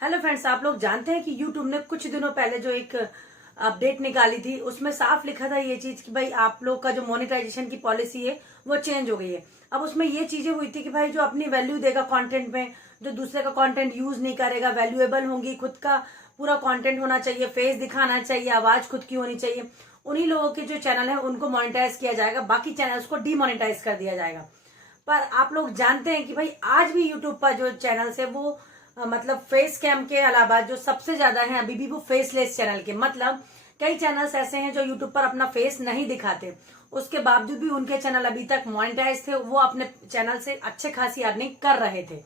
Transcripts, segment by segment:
Hello friends, आप लोग जानते हैं कि YouTube ने कुछ दिनों पहले जो एक अपडेट निकाली थी उसमें साफ लिखा था ये चीज कि भाई आप लोग का जो मोनेटाइजेशन की पॉलिसी है वो चेंज हो गई है। अब उसमें ये चीजें हुई थी कि भाई जो अपनी वैल्यू देगा कंटेंट में, जो दूसरे का कंटेंट यूज नहीं करेगा, वैल्यूएबल होंगी, खुद का पूरा कंटेंट होना चाहिए, फेस दिखाना चाहिए, आवाज खुद की होनी चाहिए, उन्हीं लोगों के जो चैनल है उनको मोनेटाइज किया जाएगा, बाकी चैनल्स को डीमोनेटाइज कर दिया जाएगा। पर आप लोग जानते हैं कि भाई आज भी यूट्यूब पर जो चैनल्स है वो मतलब फेस कैम के अलावा जो सबसे ज्यादा है अभी भी वो फेसलेस चैनल के, मतलब कई चैनल्स ऐसे हैं जो यूट्यूब पर अपना फेस नहीं दिखाते, उसके बावजूद भी उनके चैनल अभी तक मोनेटाइज थे, वो अपने चैनल से अच्छे खासी अर्निंग कर रहे थे।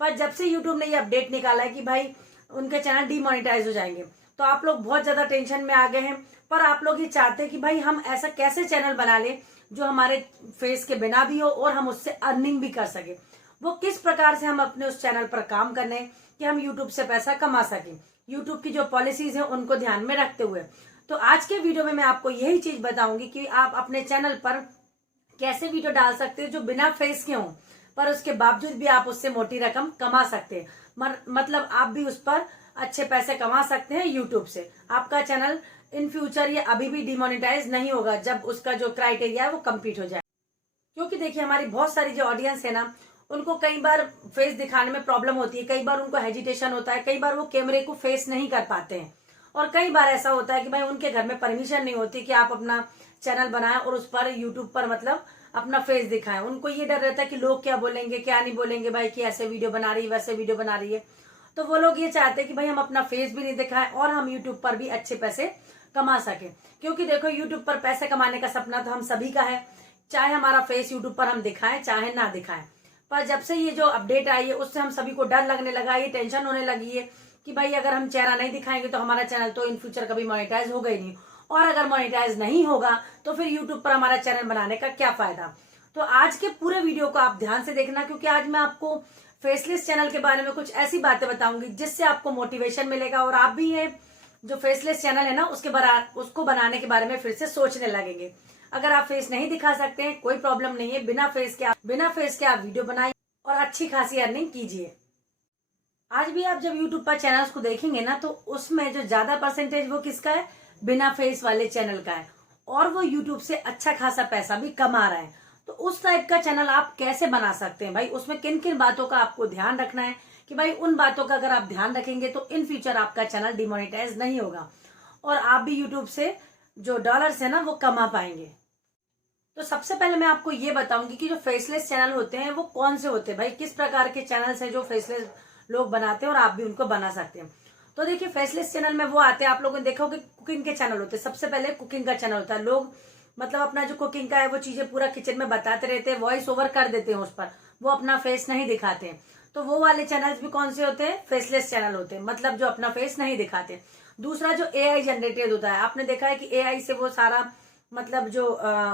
पर जब से यूट्यूब ने ये अपडेट निकाला है कि भाई उनके चैनल डीमोनेटाइज हो जाएंगे, तो आप लोग बहुत ज्यादा टेंशन में आ गए हैं। पर आप लोग ये चाहते हैं कि भाई हम ऐसा कैसे चैनल बना ले जो हमारे फेस के बिना भी हो और हम उससे अर्निंग भी कर सके। वो किस प्रकार से हम अपने उस चैनल पर काम करने कि हम यूट्यूब से पैसा कमा सकें, यूट्यूब की जो पॉलिसीज है उनको ध्यान में रखते हुए। तो आज के वीडियो में मैं आपको यही चीज बताऊंगी कि आप अपने चैनल पर कैसे वीडियो डाल सकते हो जो बिना फेस के हों, पर उसके बावजूद भी आप उससे मोटी रकम कमा सकते हैं। मतलब आप भी उस पर अच्छे पैसे कमा सकते हैं यूट्यूब से। आपका चैनल इन फ्यूचर ये अभी भी डिमोनेटाइज नहीं होगा जब उसका जो क्राइटेरिया है वो कंप्लीट हो जाए। क्योंकि देखिए हमारी बहुत सारी जो ऑडियंस है ना, उनको कई बार फेस दिखाने में प्रॉब्लम होती है, कई बार उनको हेजिटेशन होता है, कई बार वो कैमरे को फेस नहीं कर पाते हैं, और कई बार ऐसा होता है कि भाई उनके घर में परमिशन नहीं होती कि आप अपना चैनल बनाएं और उस पर यूट्यूब पर मतलब अपना फेस दिखाएं। उनको ये डर रहता है कि लोग क्या बोलेंगे क्या नहीं बोलेंगे, भाई कि ऐसे वीडियो बना रही है वैसे वीडियो बना रही है। तो वो लोग ये चाहते हैं कि भाई हम अपना फेस भी नहीं दिखाएं और हम यूट्यूब पर भी अच्छे पैसे कमा सके। क्योंकि देखो यूट्यूब पर पैसे कमाने का सपना तो हम सभी का है, चाहे हमारा फेस यूट्यूब पर हम दिखाएं चाहे ना दिखाएं। पर जब से ये जो अपडेट आई है उससे हम सभी को डर लगने लगा, ये टेंशन होने लगी है कि भाई अगर हम चेहरा नहीं दिखाएंगे तो हमारा चैनल तो इन फ्यूचर कभी मोनेटाइज होगा ही नहीं, और अगर मोनेटाइज नहीं होगा तो फिर यूट्यूब पर हमारा चैनल बनाने का क्या फायदा। तो आज के पूरे वीडियो को आप ध्यान से देखना, क्योंकि आज मैं आपको फेसलेस चैनल के बारे में कुछ ऐसी बातें बताऊंगी जिससे आपको मोटिवेशन मिलेगा और आप भी ये जो फेसलेस चैनल है ना उसको बनाने के बारे में फिर से सोचने लगेंगे। अगर आप फेस नहीं दिखा सकते हैं कोई प्रॉब्लम नहीं है, बिना फेस के आप वीडियो बनाइए और अच्छी खासी अर्निंग कीजिए। आज भी आप जब यूट्यूब पर चैनल्स को देखेंगे ना तो उसमें जो ज्यादा परसेंटेज वो किसका है, बिना फेस वाले चैनल का है, और वो यूट्यूब से अच्छा खासा पैसा भी कमा रहा है। तो उस टाइप का चैनल आप कैसे बना सकते हैं भाई, उसमें किन किन बातों का आपको ध्यान रखना है कि भाई उन बातों का अगर आप ध्यान रखेंगे तो इन फ्यूचर आपका चैनल डिमोनेटाइज नहीं होगा और आप भी यूट्यूब से जो डॉलर्स है ना वो कमा पाएंगे। तो सबसे पहले मैं आपको ये बताऊंगी कि जो फेसलेस चैनल होते हैं वो कौन से होते हैं भाई, किस प्रकार के चैनल्स हैं जो फेसलेस लोग बनाते हैं और आप भी उनको बना सकते हैं। तो देखिए फेसलेस चैनल में वो आते हैं, आप लोगों ने देखा होगा कुकिंग के चैनल होते हैं। सबसे पहले कुकिंग का चैनल होता है, लोग मतलब अपना जो कुकिंग का है वो चीजें पूरा किचन में बताते रहते हैं, वॉइस ओवर कर देते हैं उस पर, वो अपना फेस नहीं दिखाते हैं। तो वो वाले चैनल्स भी कौन से होते हैं, फेसलेस चैनल होते हैं, मतलब जो अपना फेस नहीं दिखाते। दूसरा जो एआई जनरेटेड होता है, आपने देखा है कि एआई से वो सारा मतलब जो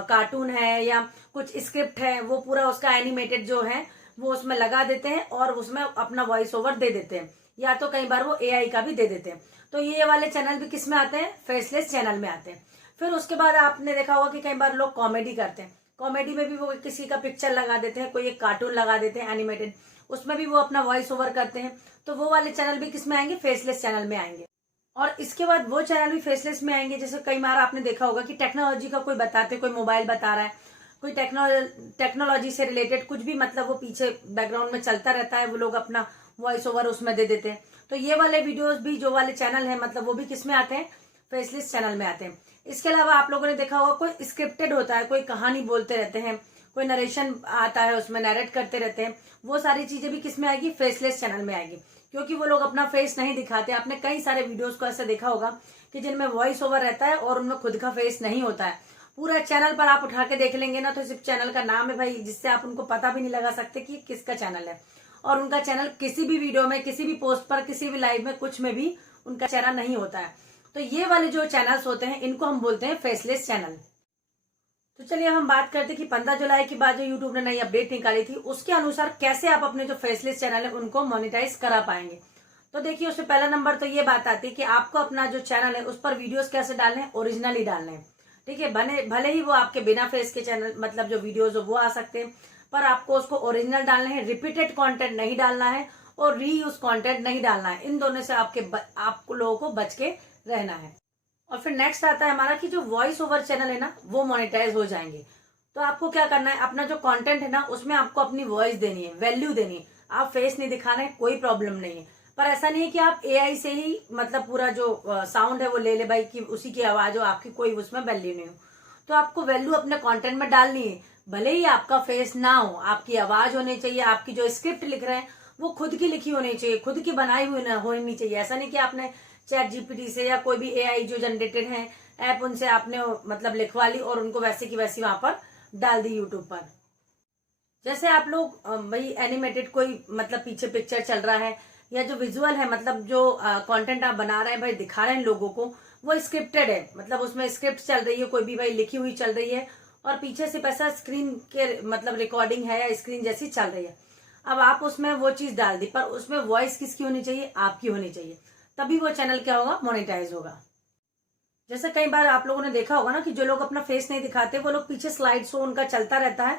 कार्टून है या कुछ स्क्रिप्ट है वो पूरा उसका एनिमेटेड जो है वो उसमें लगा देते हैं और उसमें अपना वॉइस ओवर दे देते हैं, या तो कई बार वो एआई का भी दे देते हैं। तो ये वाले चैनल भी किस में आते हैं, फेसलेस चैनल में आते हैं। फिर उसके बाद आपने देखा होगा कि कई बार लोग कॉमेडी करते हैं, कॉमेडी में भी वो किसी का पिक्चर लगा देते हैं, कोई एक कार्टून लगा देते हैं एनिमेटेड, उसमें भी वो अपना वॉइस ओवर करते हैं। तो वो वाले चैनल भी किस में आएंगे, फेसलेस चैनल में आएंगे। और इसके बाद वो चैनल भी फेसलेस में आएंगे, जैसे कई बार आपने देखा होगा कि टेक्नोलॉजी का कोई बताते, कोई मोबाइल बता रहा है, कोई टेक्नोलॉजी से रिलेटेड कुछ भी, मतलब वो पीछे बैकग्राउंड में चलता रहता है, वो लोग अपना वॉइस ओवर उसमें दे देते हैं। तो ये वाले वीडियोस भी जो वाले चैनल है मतलब वो भी किस में आते हैं, फेसलेस चैनल में आते हैं। इसके अलावा आप लोगों ने देखा होगा कोई स्क्रिप्टेड होता है, कोई कहानी बोलते रहते हैं, कोई नरेशन आता है उसमें नरेट करते रहते हैं, वो सारी चीजें भी किस में आएगी, फेसलेस चैनल में आएगी, क्योंकि वो लोग अपना फेस नहीं दिखाते। आपने कई सारे वीडियोस को ऐसे देखा होगा कि जिनमें वॉइस ओवर रहता है और उनमें खुद का फेस नहीं होता है। पूरा चैनल पर आप उठा के देख लेंगे ना तो सिर्फ चैनल का नाम है भाई, जिससे आप उनको पता भी नहीं लगा सकते कि किसका चैनल है, और उनका चैनल किसी भी वीडियो में, किसी भी पोस्ट पर, किसी भी लाइव में, कुछ में भी उनका चेहरा नहीं होता है। तो ये वाले जो चैनल्स होते हैं इनको हम बोलते हैं फेसलेस चैनल। तो चलिए हम बात करते हैं कि 15 जुलाई के बाद जो यूट्यूब ने नई अपडेट निकाली थी उसके अनुसार कैसे आप अपने जो फेसलेस चैनल है उनको मोनेटाइज करा पाएंगे। तो देखिए उसमें पहला नंबर तो ये बात आती है कि आपको अपना जो चैनल है उस पर वीडियोस कैसे डालने हैं, ओरिजिनली डालने हैं। ठीक है, भले ही वो आपके बिना फेस के चैनल मतलब जो वीडियोस हो वो आ सकते हैं, पर आपको उसको ओरिजिनल डालना है, रिपीटेड कंटेंट नहीं डालना है, और रीयूज कंटेंट नहीं डालना है। इन दोनों से आप लोगों को बच के रहना है। और फिर नेक्स्ट आता है हमारा कि जो वॉइस ओवर चैनल है ना वो मोनेटाइज हो जाएंगे। तो आपको क्या करना है, अपना जो कंटेंट है ना उसमें आपको अपनी वॉइस देनी है, वैल्यू देनी है। आप फेस नहीं दिखाना है, कोई प्रॉब्लम नहीं है, पर ऐसा नहीं है कि आप एआई से ही मतलब पूरा जो साउंड है वो ले ले भाई कि उसी की आवाज हो, आपकी कोई उसमें वैल्यू नहीं हो। तो आपको वैल्यू अपने कंटेंट में डालनी है, भले ही आपका फेस ना हो, आपकी आवाज होनी चाहिए, आपकी जो स्क्रिप्ट लिख रहे हैं वो खुद की लिखी होनी चाहिए, खुद की बनाई हुई होनी चाहिए। ऐसा नहीं कि आपने चैट जीपीटी से या कोई भी एआई जो जनरेटेड है ऐप उनसे आपने मतलब लिखवा ली और उनको वैसे की वैसी वहां पर डाल दी यूट्यूब पर। जैसे आप लोग भाई एनिमेटेड कोई मतलब पीछे पिक्चर चल रहा है या जो विजुअल है मतलब जो कंटेंट आप बना रहे हैं भाई दिखा रहे हैं लोगों को, वो स्क्रिप्टेड है, मतलब उसमें स्क्रिप्ट चल रही है, कोई भी भाई लिखी हुई चल रही है और पीछे सिर्फ ऐसा स्क्रीन के मतलब रिकॉर्डिंग है या स्क्रीन जैसी चल रही है। अब आप उसमें वो चीज डाल दी, पर उसमें वॉइस किसकी होनी चाहिए, आपकी होनी चाहिए, तभी वो चैनल क्या होगा, मोनेटाइज होगा। जैसे कई बार आप लोगों ने देखा होगा ना कि जो लोग अपना फेस नहीं दिखाते वो लोग पीछे स्लाइड शो उनका चलता रहता है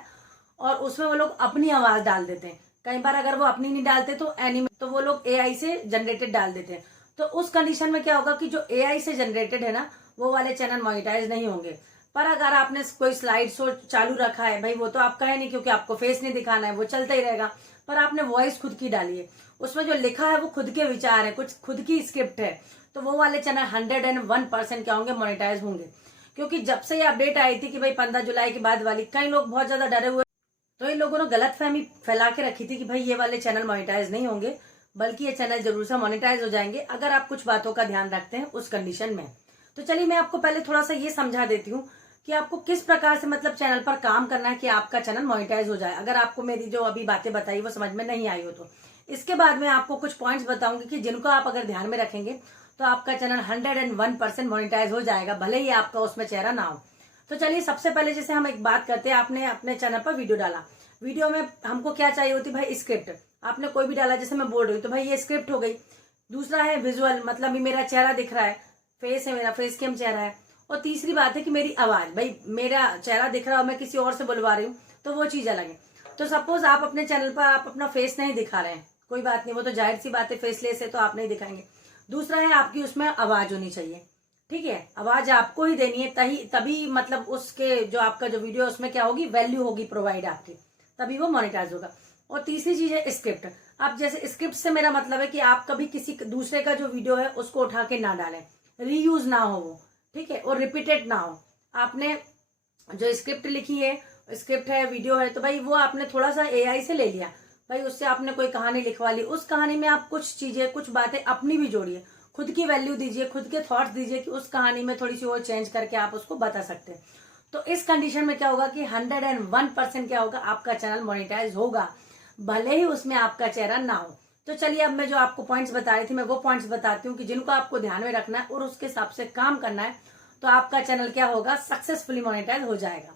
और उसमें वो लोग अपनी आवाज डाल देते हैं। कई बार अगर वो अपनी नहीं डालते तो तो वो लोग एआई से जनरेटेड डाल देते हैं। तो उस कंडीशन में क्या होगा कि जो एआई से जनरेटेड है ना वो वाले चैनल मोनेटाइज नहीं होंगे। पर अगर आपने कोई स्लाइड शो चालू रखा है भाई वो तो आपका है नहीं क्योंकि आपको फेस नहीं दिखाना है, वो चलता ही रहेगा, पर आपने वॉइस खुद की डाली है, उसमें जो लिखा है वो खुद के विचार है, कुछ खुद की स्क्रिप्ट है, तो वो वाले चैनल 101% क्या होंगे, मोनेटाइज होंगे। क्योंकि जब से ये अपडेट आई थी कि भाई 15 जुलाई के बाद वाली, कई लोग बहुत ज्यादा डरे हुए, तो इन लोगों ने गलतफहमी फैला के रखी थी कि भाई ये वाले चैनल मोनेटाइज नहीं होंगे, बल्कि ये चैनल जरूर से मोनेटाइज हो जाएंगे अगर आप कुछ बातों का ध्यान रखते हैं उस कंडीशन में। तो चलिए मैं आपको पहले थोड़ा सा ये समझा देती हूँ कि आपको किस प्रकार से मतलब चैनल पर काम करना है कि आपका चैनल मोनेटाइज हो जाए, अगर आपको मेरी जो अभी बातें बताई वो समझ में नहीं आई हो तो। इसके बाद में आपको कुछ पॉइंट्स बताऊंगी कि जिनको आप अगर ध्यान में रखेंगे तो आपका चैनल 101% मोनेटाइज हो जाएगा, भले ही आपका उसमें चेहरा ना हो। तो चलिए सबसे पहले जैसे हम एक बात करते हैं, आपने अपने चैनल पर वीडियो डाला, वीडियो में हमको क्या चाहिए होती है भाई, स्क्रिप्ट। आपने कोई भी डाला, जैसे मैं बोल रही हूँ तो भाई ये स्क्रिप्ट हो गई। दूसरा है विजुअल, मतलब मेरा चेहरा दिख रहा है, फेस है मेरा, फेस कैम चेहरा है। और तीसरी बात है कि मेरी आवाज, भाई मेरा चेहरा दिख रहा है और मैं किसी और से बुलवा रही हूँ तो वो चीज अलग है। तो सपोज आप अपने चैनल पर आप अपना फेस नहीं दिखा रहे हैं, कोई बात नहीं, वो तो जाहिर सी बात है, फेसलेस है तो आप नहीं दिखाएंगे। दूसरा है आपकी उसमें आवाज होनी चाहिए, ठीक है, आवाज आपको ही देनी है, तभी मतलब उसके जो आपका जो वीडियो उसमें क्या होगी, वैल्यू होगी प्रोवाइड आपकी, तभी वो मोनेटाइज होगा। और तीसरी चीज है स्क्रिप्ट। अब जैसे स्क्रिप्ट से मेरा मतलब है कि आप कभी किसी दूसरे का जो वीडियो है उसको उठा के ना डालें, रीयूज ना हो वो, ठीक है, और रिपीटेड ना हो। आपने जो स्क्रिप्ट लिखी है, स्क्रिप्ट है, वीडियो है, तो भाई वो आपने थोड़ा सा एआई से ले लिया, भाई उससे आपने कोई कहानी लिखवा ली, उस कहानी में आप कुछ चीजें कुछ बातें अपनी भी जोड़िए, खुद की वैल्यू दीजिए, खुद के थॉट्स दीजिए कि उस कहानी में थोड़ी सी और चेंज करके आप उसको बता सकते हैं। तो इस कंडीशन में क्या होगा कि 101% क्या होगा, आपका चैनल मोनेटाइज होगा, भले ही उसमें आपका चेहरा ना हो। तो चलिए अब मैं जो आपको पॉइंट्स बता रही थी मैं वो पॉइंट्स बताती हूँ कि जिनको आपको ध्यान में रखना है और उसके हिसाब से काम करना है, तो आपका चैनल क्या होगा, सक्सेसफुली मोनेटाइज हो जाएगा।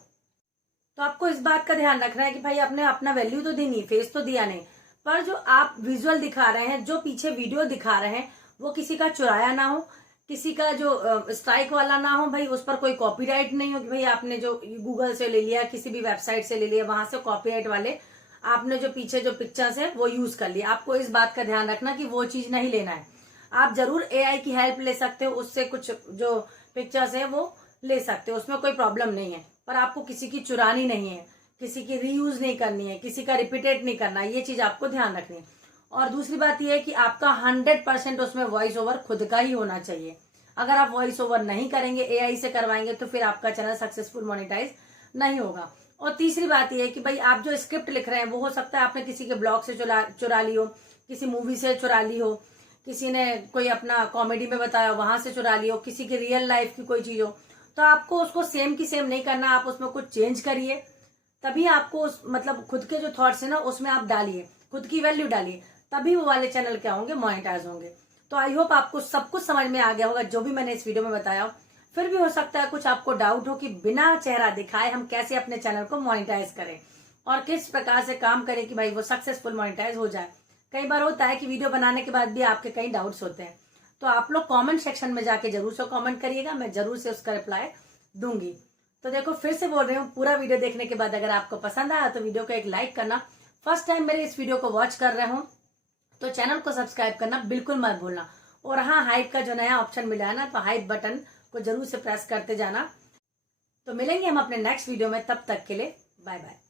तो आपको इस बात का ध्यान रखना है कि भाई आपने अपना वैल्यू तो दी नहीं, फेस तो दिया नहीं, पर जो आप विजुअल दिखा रहे हैं, जो पीछे वीडियो दिखा रहे हैं, वो किसी का चुराया ना हो, किसी का जो स्ट्राइक वाला ना हो, भाई उस पर कोई कॉपीराइट नहीं हो कि भाई आपने जो गूगल से ले लिया, किसी भी वेबसाइट से ले लिया, वहां से कॉपीराइट वाले आपने जो पीछे जो पिक्चर्स है वो यूज कर लिया। आपको इस बात का ध्यान रखना कि वो चीज नहीं लेना है। आप जरूर एआई की हेल्प ले सकते हो, उससे कुछ जो पिक्चर्स है वो ले सकते हो, उसमें कोई प्रॉब्लम नहीं है, पर आपको किसी की चुरानी नहीं है, किसी की रीयूज नहीं करनी है, किसी का रिपीटेड नहीं करना है, ये चीज आपको ध्यान रखनी है। और दूसरी बात यह है कि आपका 100% उसमें वॉइस ओवर खुद का ही होना चाहिए। अगर आप वॉइस ओवर नहीं करेंगे, एआई से करवाएंगे, तो फिर आपका चैनल सक्सेसफुल मोनेटाइज नहीं होगा। और तीसरी बात यह है कि भाई आप जो स्क्रिप्ट लिख रहे हैं वो हो सकता है आपने किसी के ब्लॉग से चुरा ली हो, किसी मूवी से चुरा ली हो, किसी ने कोई अपना कॉमेडी में बताया वहां से चुरा ली हो, किसी की रियल लाइफ की कोई चीज हो, तो आपको उसको सेम की सेम नहीं करना, आप उसमें कुछ चेंज करिए, तभी आपको उस मतलब खुद के जो थॉट्स है ना उसमें आप डालिए, खुद की वैल्यू डालिए, तभी वो वाले चैनल क्या होंगे, मोनेटाइज होंगे। तो आई होप आपको सब कुछ समझ में आ गया होगा जो भी मैंने इस वीडियो में बताया हो। फिर भी हो सकता है कुछ आपको डाउट हो कि बिना चेहरा दिखाए हम कैसे अपने चैनल को मोनेटाइज करें और किस प्रकार से काम करें कि भाई वो सक्सेसफुल मोनेटाइज हो जाए। कई बार होता है कि वीडियो बनाने के बाद भी आपके कई डाउट्स होते हैं, तो आप लोग कमेंट सेक्शन में जाके जरूर से कमेंट करिएगा, मैं जरूर से उसका रिप्लाई दूंगी। तो देखो फिर से बोल रही हूँ, पूरा वीडियो देखने के बाद अगर आपको पसंद आया तो वीडियो को एक लाइक करना। फर्स्ट टाइम मेरे इस वीडियो को वॉच कर रहे हो तो चैनल को सब्सक्राइब करना बिल्कुल मत भूलना। और हाँ, हाइप का जो नया ऑप्शन मिला है ना, तो हाइप बटन को जरूर से प्रेस करते जाना। तो मिलेंगे हम अपने नेक्स्ट वीडियो में, तब तक के लिए बाय बाय।